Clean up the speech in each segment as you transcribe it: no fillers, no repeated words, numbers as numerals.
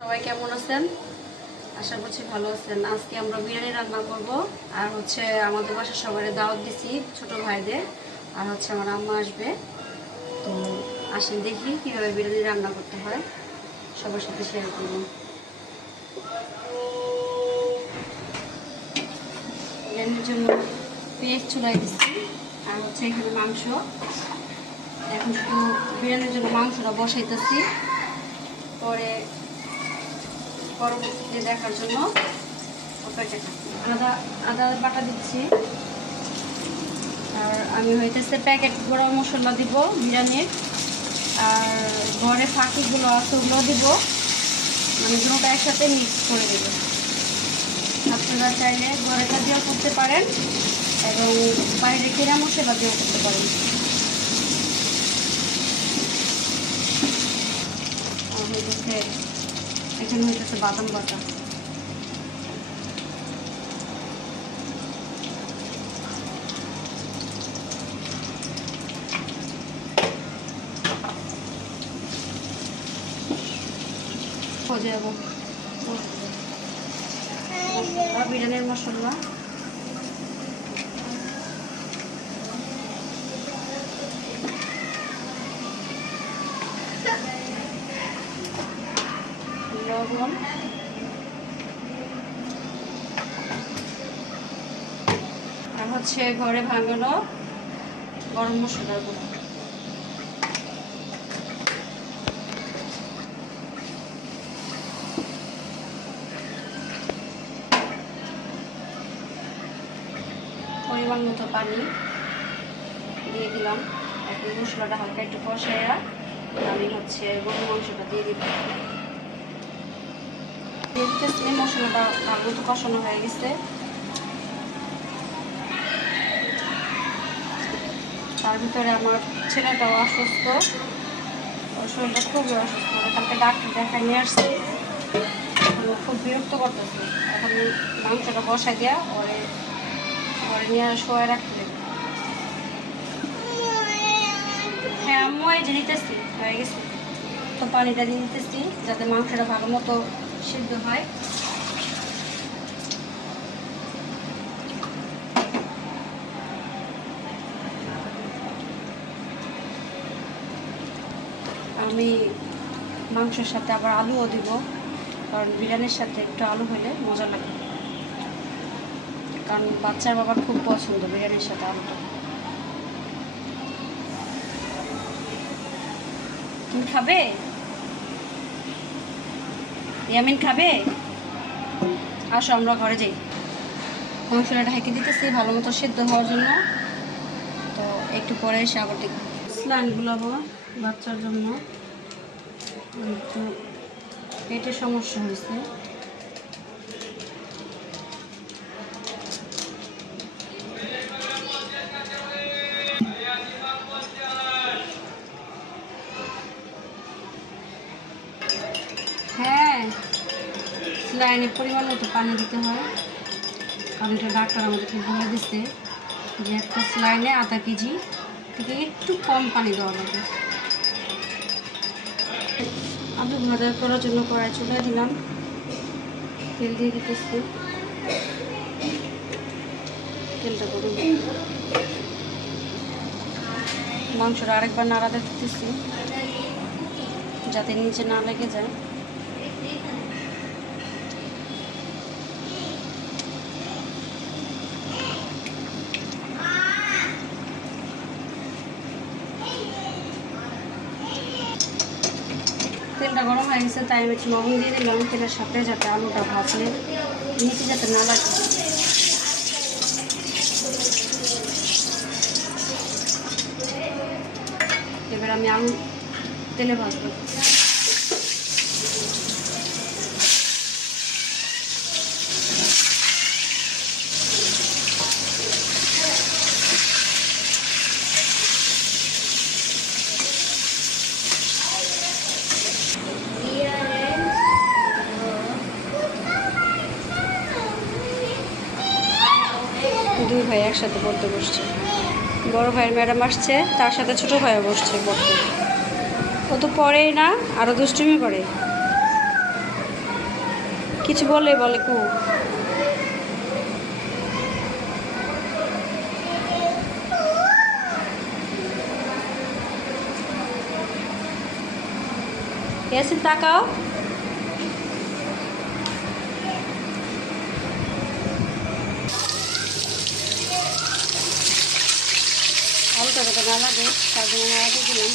সবাই কেমন আছেন? আশা করছি ভালো আছেন। আজকে আমরা বিরিয়ানি রান্না করব। আর আমাদের বাসায় সবাই দাওয়াত দিছি, ছোট ভাইদের। আর আমার আম্মা আসবে। তো আসেন দেখি কীভাবে বিরিয়ানি রান্না করতে হয়, সবার সাথে শেয়ার করব। বিরিয়ানির জন্য পেঁয়াজ চুলাই দিচ্ছি। আর এখানে মাংস। এখন শুধু বিরিয়ানির জন্য মাংসটা বসাইতেছি, পরে পরবর্তীতে দেখার জন্য আদা বাটা দিচ্ছি। আর আমি প্যাকেট গরম মশলা দিব বিরিয়ানির। আর ঘরে ফাঁকিগুলো আছে ওগুলো দিব, মানে দুটোটা একসাথে মিক্স করে দেব। আপনারা চাইলে ঘরেটা দিয়েও করতে পারেন এবং বাইরে কেনা মশলা দিয়েও করতে পারেন। এখানে হইতেছে বাদাম বাটা। বিরিয়ানির মশলা লবণ, আর ঘরে ভাঙানো গরম মশলার গুঁড়ো। পরিমাণ মতো পানি দিয়ে দিলাম। এখন মশলাটা হালকা একটু কষাইয়া আমি গরুর মাংসটা দিয়ে দিব। মশলাটা ভালো মতো কষানো হয়ে গেছে। তার ভিতরে আমার ছেলেটাও অসুস্থ, ওর শরীরটা খুবই অসুস্থ। কালকে ডাক্তার দেখা নিয়ে আসছি, খুব বিরক্ত করতেছে। এখন মাংসটা বসাই দেওয়া ওরে নিয়ে শোয়া রাখতে দেবে। হ্যাঁ, আম্মু এই যে নিতেছি, হয়ে গেছে। তো পানিটা দিয়ে নিতেছি যাতে মাংসটা ভালো মতো সিদ্ধ হয়। আমি মাংসের সাথে আবার আলুও দিব, কারণ বিরিয়ানির সাথে একটু আলু হলে মজা লাগে। কারণ বাচ্চার বাবার খুব পছন্দ বিরিয়ানির সাথে আলুটা। তুমি খাবে? ইয়ামিন খাবে? আসো আমরা ঘরে যাই। মাংসটা ঢেকে দিতেছি ভালো মতো সিদ্ধ হওয়ার জন্য। তো একটু পরে এসে আবার দেখব। স্যালাইন গুলাবো বাচ্চার জন্য, একটু পেটের সমস্যা হয়েছে। হ্যাঁ, স্যালাইনে পরিমাণ মতো পানি দিতে হয়, কারণ এটা ডাক্তার আমাদেরকে বলে দিচ্ছে যে একটা স্যালাইনে আধা কেজি থেকে একটু কম পানি দেওয়া লাগে। আলু ভাজা করার জন্য কড়াই চুলায় দিলাম, তেল দিয়ে দিতেছি। তেলটা গরম, মাংসটা আরেকবার নাড়া দিতেছি যাতে নিচে না লেগে যায়। তেলটা গরম হয়ে গেছে, তাই আমি একটু লবণ দিয়ে দিলাম তেলের সাথে, যাতে আলুটা ভাজলে নিচে যাতে না লাগে। এবার আমি আলু তেলে ভাজবো। দুই ভাই একসাথে পড়তে বসছে। বড় ভাইয়ের ম্যাডাম আসছে, তার সাথে ছোট ভাইও বসছে পড়তে। ও তো পড়েই না, আরও দুষ্টুমি করে। কিছু বলে বলে কু ইয়াসিন তাকাও। আলুটা যাতে না লাগে তার জন্য নাড়া দিলাম।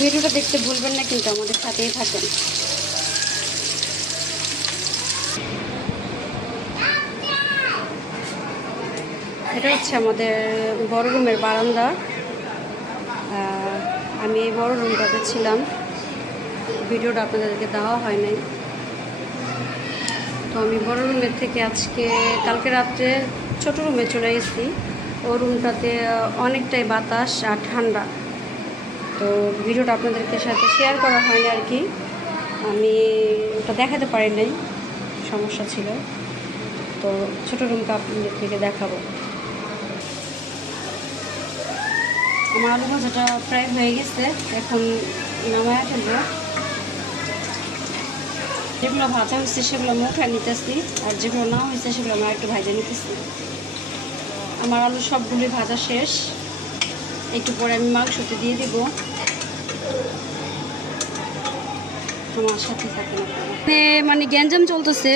ভিডিওটা দেখতে ভুলবেন না কিন্তু আমাদের সাথেই থাকেন। এটা হচ্ছে আমাদের বড় রুমের বারান্দা। আমি এই বড় রুমটাতে ছিলাম, ভিডিওটা আপনাদেরকে দেওয়া হয় নাই। তো আমি বড় রুমের থেকে আজকে কালকে রাত্রে ছোট রুমে চলে গেছি। ও রুমটাতে অনেকটাই বাতাস আর ঠান্ডা, তো ভিডিওটা আপনাদেরকে সাথে শেয়ার করা হয়নি আর কি। আমি ওটা দেখাতে পারি নাই, সমস্যা ছিল। তো ছোটো রুমটা আপনাদের থেকে দেখাবো। আমার আলু ভাজাটা প্রায় হয়ে গেছে, এখন নামায়া ফেলবো। যেগুলো ভাজা হয়েছে সেগুলো মুখে নিতেছি, আর যেগুলো না হয়েছে সেগুলো আমরা একটু ভাজা নিতেছি। আমার আলু সবগুলোই ভাজা শেষ, একটু পরে আমি মাংসতে দিয়ে দিব। আমার সাথে থাকেন। মানে গ্যাঞ্জাম চলতেছে,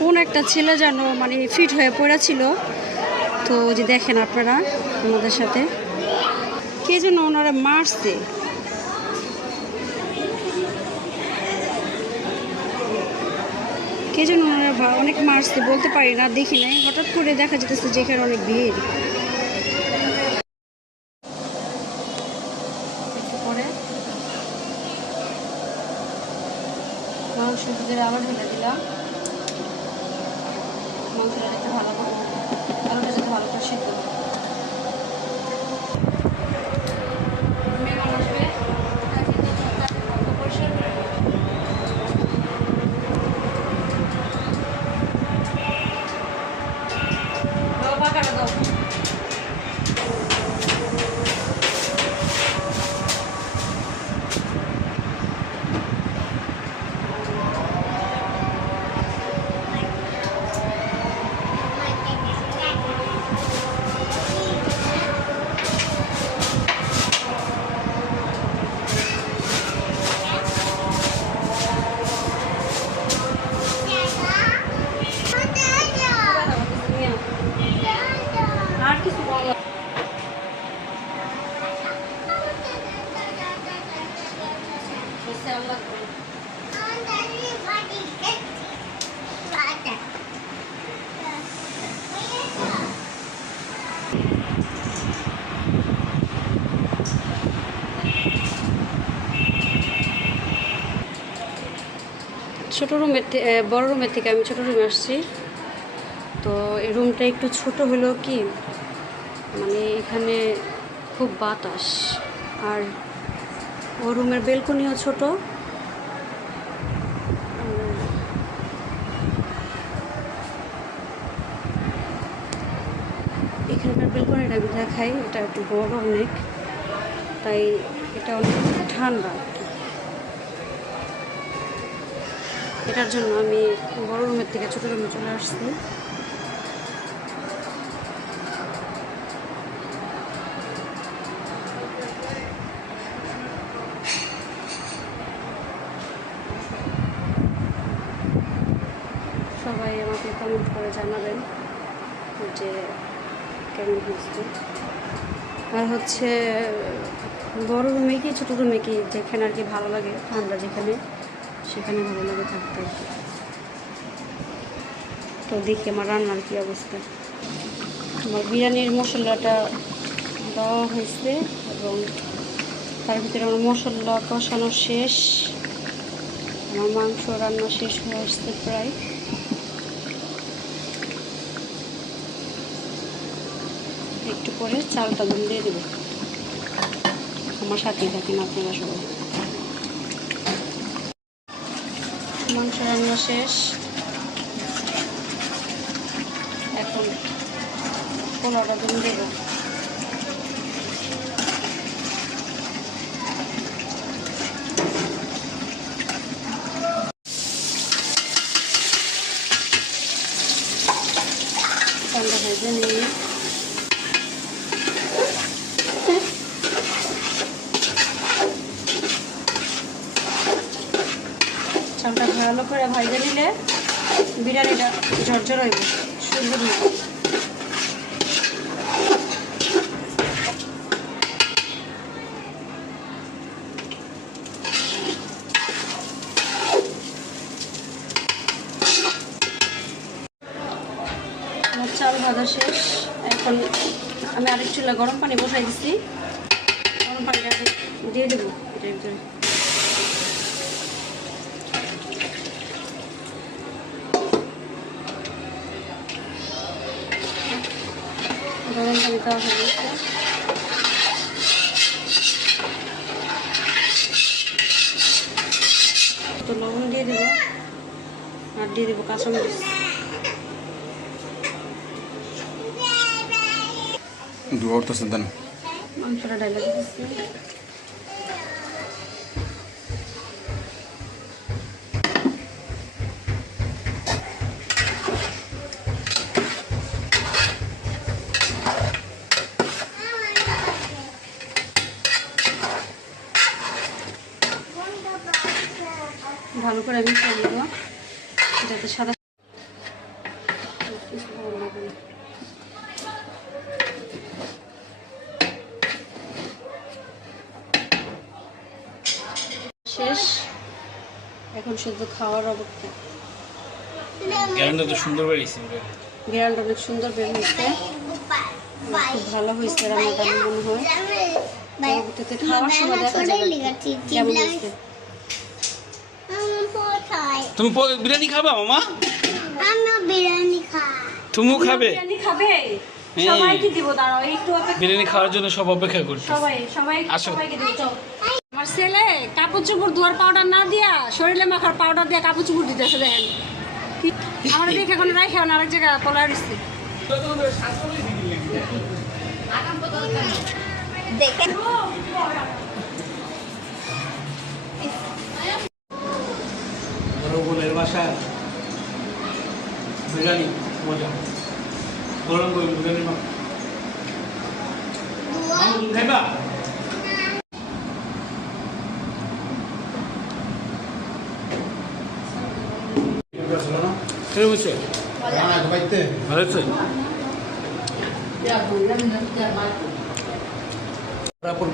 কোন একটা ছেলে যেন মানে ফিট হয়ে পড়েছিল। তো যে দেখেন আপনারা আমাদের সাথে কে যেন ওনারা মারছে। কে যেন ওনারা অনেক মারছে, বলতে পারি না, দেখি নাই। হঠাৎ করে দেখা যেতেছে যে এখানে অনেক ভিড়। পরে মাংস ভিতরে আবার ঢেলে দিলাম। মাংসটা যাতে ভালো করে, আলুটা যাতে ভালো করে সিদ্ধ হয়। মেহমান আসবে, পরিষ্কার করে পাকাটা দাও। আর কিছু বলো? ছোটো রুমের বড় রুমের থেকে আমি ছোটো রুমে আসছি। তো এই রুমটা একটু ছোট হলেও কি মানে এখানে খুব বাতাস, আর ও রুমের বেলকনিও ছোট। এখানকার বেলকনিটা আমি দেখাই, এটা একটু বড় অনেক, তাই এটা অনেক ঠান্ডা। এটার জন্য আমি বড় রুমের থেকে ছোটো রুমে চলে আসছি। সবাই আমাকে কমেন্ট করে জানাবেন যে কেমন হয়েছে। আর হচ্ছে বড় রুমে কি ছোটো রুমে কি যেখানে আর কি ভালো লাগে, ঠান্ডা যেখানে সেখানে ভালো লাগে থাকতে আর কি। তো দেখি আমার রান্নার কী অবস্থা। আমার বিরিয়ানির মশলাটা দেওয়া হয়েছে এবং তার ভিতরে আমার মশলা কষানো শেষ। আমার মাংস রান্না শেষ হয়ে আসছে প্রায়। একটু পরে চালটা দম দিয়ে দেবো। আমার সাথেই থাকেন আপনারা সবাই। মাংস রান্না শেষ, এখন পোলাওটা দম দেবো। চালটা ভালো করে ভাজে নিলে বিরিয়ানিটা ঝরঝর হইব সুন্দর হইব। চাল ভাজা শেষ। এখন আমি আরেক চুলা গরম পানি বসাই দিচ্ছি। গরম পানিটা দিয়ে দেবো এটার ভিতরে। গরম পানি দেওয়া হয়ে গেছে। তো লবণ দিয়ে দেবো আর দিয়ে দেবো কাঁচামরিচ। মাংসটা ডাইলা দিচ্ছি। ভালো করে মিশিয়ে দেবো যাতে সাদা শেষ। এখন শুধু খাওয়ার অবস্থা। গ্যারান্টি তো সুন্দর বেরিয়েছে, গ্যারান্টি অনেক সুন্দর বের হয়েছে, খুব ভালো হয়েছে রান্নাটা মনে হয়। পরবর্তীতে খাওয়ার সময় দেখা যাবে কেমন হয়েছে। তুমি বিরিয়ানি খাবা মামা? তুমিও খাবে? বিরিয়ানি খাবে? সবাইকে দিব, দাঁড়াও একটু অপেক্ষা। বিরিয়ানি খাওয়ার জন্য সব অপেক্ষা করছে। সবাইকে দিব। চল। আমার ছেলে কাপড় চোপড় ধোয়ার পাউডার না দিয়া শরীরে মাখার পাউডার দিয়ে কাপড় চোপড় দিতেছে, দেখেন। আমার দেখে এখন রাখে আরেক জায়গায় পলার দিচ্ছে। বোনের বাসা বিরিয়ানি মজা, গরম গরম বিরিয়ানি খাইবা? কেমন হচ্ছে? ভালো হচ্ছে।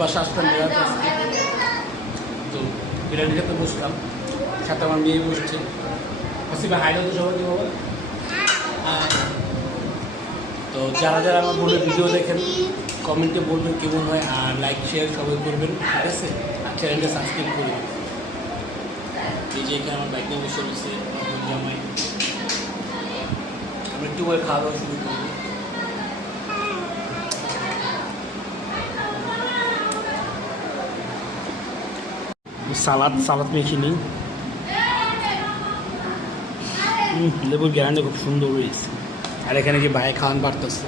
বাসা আসতাম তো বিরিয়ানি খেতে বসলাম, সাথে আমার মেয়ে বসছে। হাইলো তো সবাই দিব। তো যারা যারা আমার বোনের ভিডিও দেখেন কমেন্টে বলবেন কেমন হয়, আর লাইক শেয়ার সবাই করবেন, ঠিক আছে? আর চ্যানেলটা সাবস্ক্রাইব করবেন। এই যে এখানে আমার বাইক নিয়ে বসে রয়েছে জামাই। আমরা একটু করে খাওয়া দাওয়া শুরু করবো। সালাদ মেখে নিই। লেবুর গ্যারান্টি খুব সুন্দর রয়েছে। আর এখানে কি ভাই খাওয়ান পারতেছে।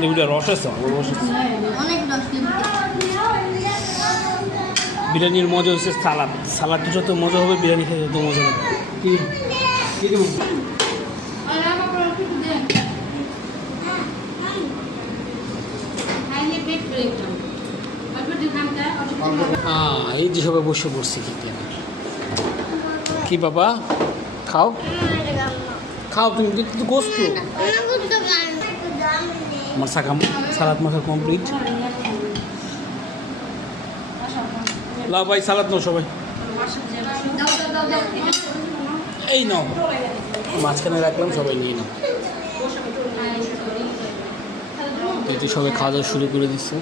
লেবুটা রস আছে, বিরিয়ানির মজা হচ্ছে সালাদটা যত মজা হবে বিরিয়ানি খেতে তত মজা হবে। কি এই যে সবাই বসে পড়ছি কি বাবা খাও খাও, তুমি কিন্তু গোস্ত। আমার সালাদ মাখা কমপ্লিট। লাও ভাই সালাদ নাও সবাই। এই নাও, মাঝখানে রাখলাম, সবাই নিয়ে নাও। এই যে সবাই খাওয়া দাওয়া শুরু করে দিচ্ছে।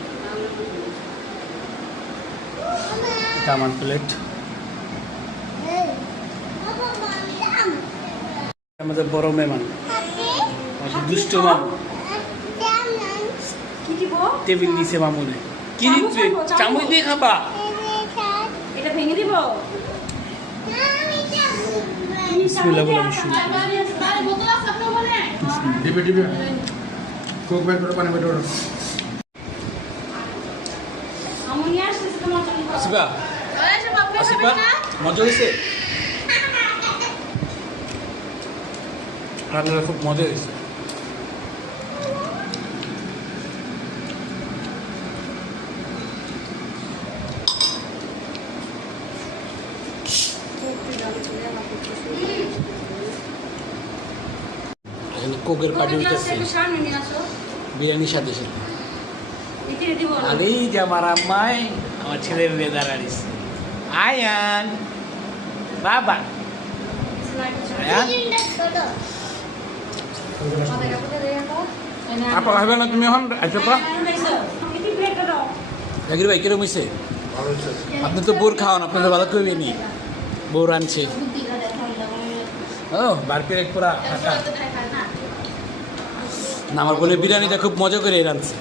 এটা আমার প্লেট। আমাদের বড় মেহমান, দুষ্ট মামু টেবিল দিছে মামুনে। কি দিচ্ছে? চামচ দিয়ে খাবা? এটা ভেঙে দিব। বিসমিল্লাহ বলে আমি শুরু করি। ডিবে ডিবে কোক বের করে পানি বের করো। আসিফা আসিফা মজা হয়েছে? রান্নাটা খুব মজা হয়েছে। এখানে কোকের পার্টি হইতেছে সামনে নিয়ে আসো বিরিয়ানির সাথে সাথে। এটি দিব আর এই যে আমার আম্মাই আমার ছেলের নিয়ে দাঁড়ানিস আয়ান বাবা আয়ান আপা খাবে না তুমি এখন আইছো তো জাকির ভাই কিরম হয়েছে? ভালো হচ্ছে আপনি তো বোর খাওয়ান, আপনাদের ভালো করবে নি বোর আনছে। ও বারপির এক পুরা ফাঁকা না, আমার বলে বিরিয়ানিটা খুব মজা করে রাঁধছে।